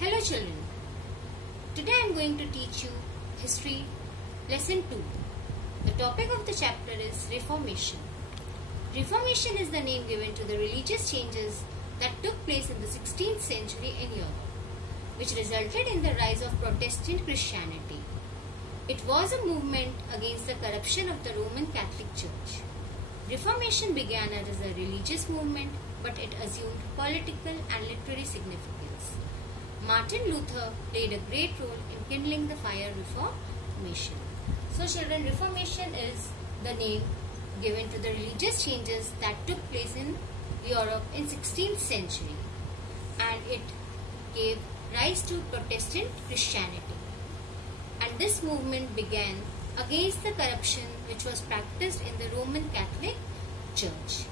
Hello children, today I am going to teach you History Lesson 2. The topic of the chapter is Reformation. Reformation is the name given to the religious changes that took place in the 16th century in Europe, which resulted in the rise of Protestant Christianity. It was a movement against the corruption of the Roman Catholic Church. Reformation began as a religious movement, but it assumed political and literary significance. Martin Luther played a great role in kindling the fire Reformation. So children, Reformation is the name given to the religious changes that took place in Europe in 16th century, and it gave rise to Protestant Christianity. And this movement began against the corruption which was practiced in the Roman Catholic Church.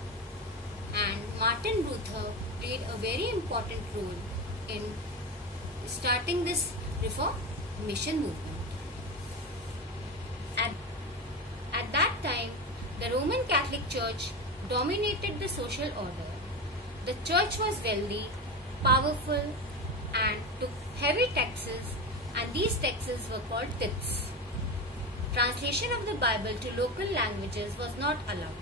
And Martin Luther played a very important role in starting this Reformation movement. At that time, the Roman Catholic Church dominated the social order. The church was wealthy, powerful, and took heavy taxes, and these taxes were called tithes. Translation of the Bible to local languages was not allowed.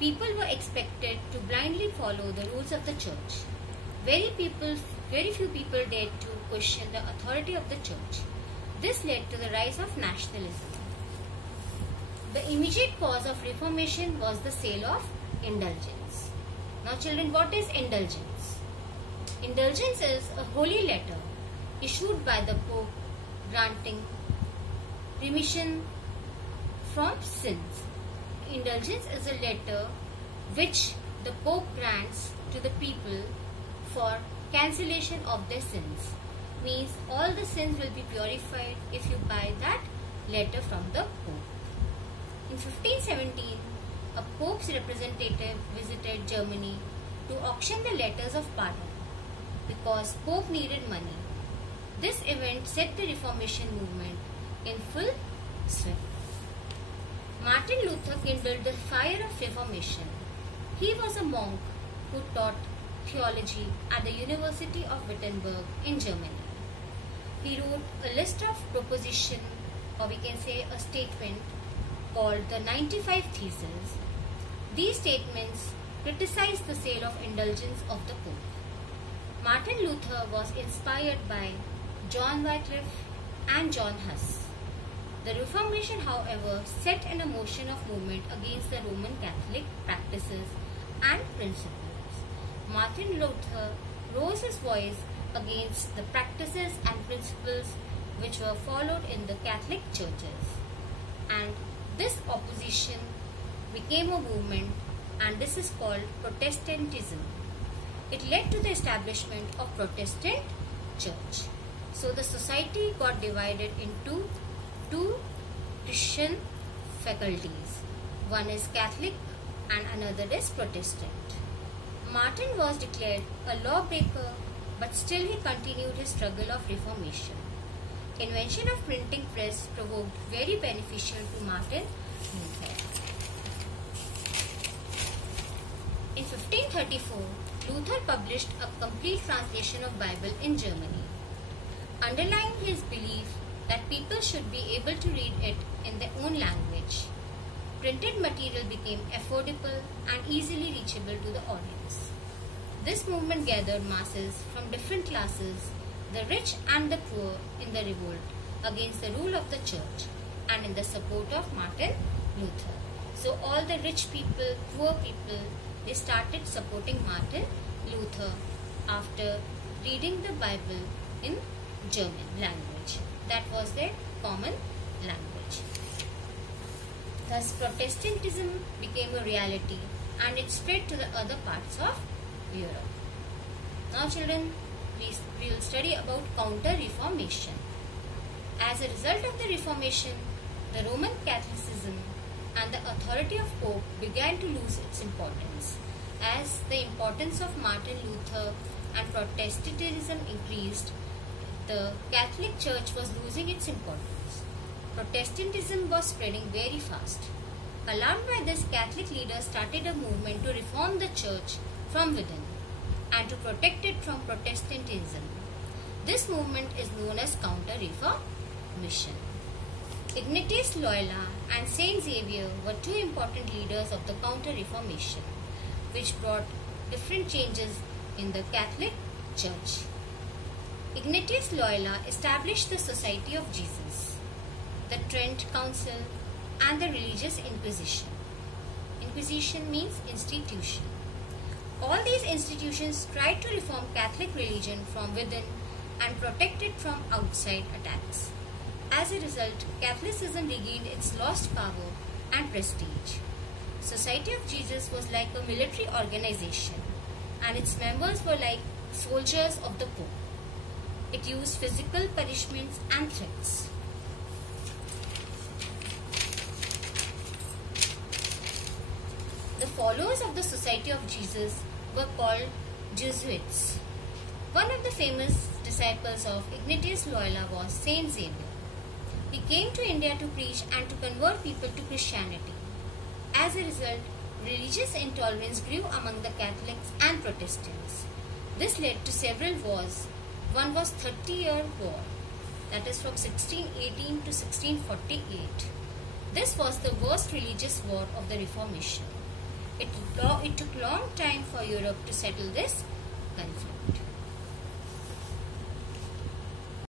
People were expected to blindly follow the rules of the church. Very few people dared to question the authority of the church. This led to the rise of nationalism. The immediate cause of Reformation was the sale of indulgence. Now children, what is indulgence? Indulgence is a holy letter issued by the Pope granting remission from sins. Indulgence is a letter which the Pope grants to the people for cancellation of their sins. Means all the sins will be purified if you buy that letter from the Pope. In 1517, a Pope's representative visited Germany to auction the letters of pardon because Pope needed money. This event set the Reformation movement in full swing. Martin Luther kindled the fire of Reformation. He was a monk who taught theology at the University of Wittenberg in Germany. He wrote a list of propositions, or we can say a statement, called the 95 Theses. These statements criticized the sale of indulgence of the Pope. Martin Luther was inspired by John Wycliffe and John Huss. The Reformation, however, set in a motion of movement against the Roman Catholic practices and principles. Martin Luther rose his voice against the practices and principles which were followed in the Catholic churches. And this opposition became a movement, and this is called Protestantism. It led to the establishment of Protestant church. So the society got divided into two Christian faculties. One is Catholic and another is Protestant. Martin was declared a lawbreaker, but still he continued his struggle of reformation. Invention of printing press proved very beneficial to Martin Luther. In 1534, Luther published a complete translation of Bible in Germany. Underlying his belief that people should be able to read it in their own language, printed material became affordable and easily reachable to the audience. This movement gathered masses from different classes, the rich and the poor, in the revolt against the rule of the church and in the support of Martin Luther. So all the rich people, poor people, they started supporting Martin Luther after reading the Bible in German language. That was their common language. Thus Protestantism became a reality and it spread to the other parts of Europe. Now children, we will study about Counter-Reformation. As a result of the Reformation, the Roman Catholicism and the authority of Pope began to lose its importance. As the importance of Martin Luther and Protestantism increased, the Catholic Church was losing its importance. Protestantism was spreading very fast. Alarmed by this, Catholic leaders started a movement to reform the church from within and to protect it from Protestantism. This movement is known as Counter-Reformation. Ignatius Loyola and Saint Xavier were two important leaders of the Counter-Reformation, which brought different changes in the Catholic Church. Ignatius Loyola established the Society of Jesus, the Trent Council, and the Religious Inquisition. Inquisition means institution. All these institutions tried to reform Catholic religion from within and protect it from outside attacks. As a result, Catholicism regained its lost power and prestige. Society of Jesus was like a military organization, and its members were like soldiers of the Pope. It used physical punishments and threats. The followers of the Society of Jesus were called Jesuits. One of the famous disciples of Ignatius Loyola was Saint Xavier. He came to India to preach and to convert people to Christianity. As a result, religious intolerance grew among the Catholics and Protestants. This led to several wars. One was 30-year war, that is from 1618 to 1648. This was the worst religious war of the Reformation. It took long time for Europe to settle this conflict.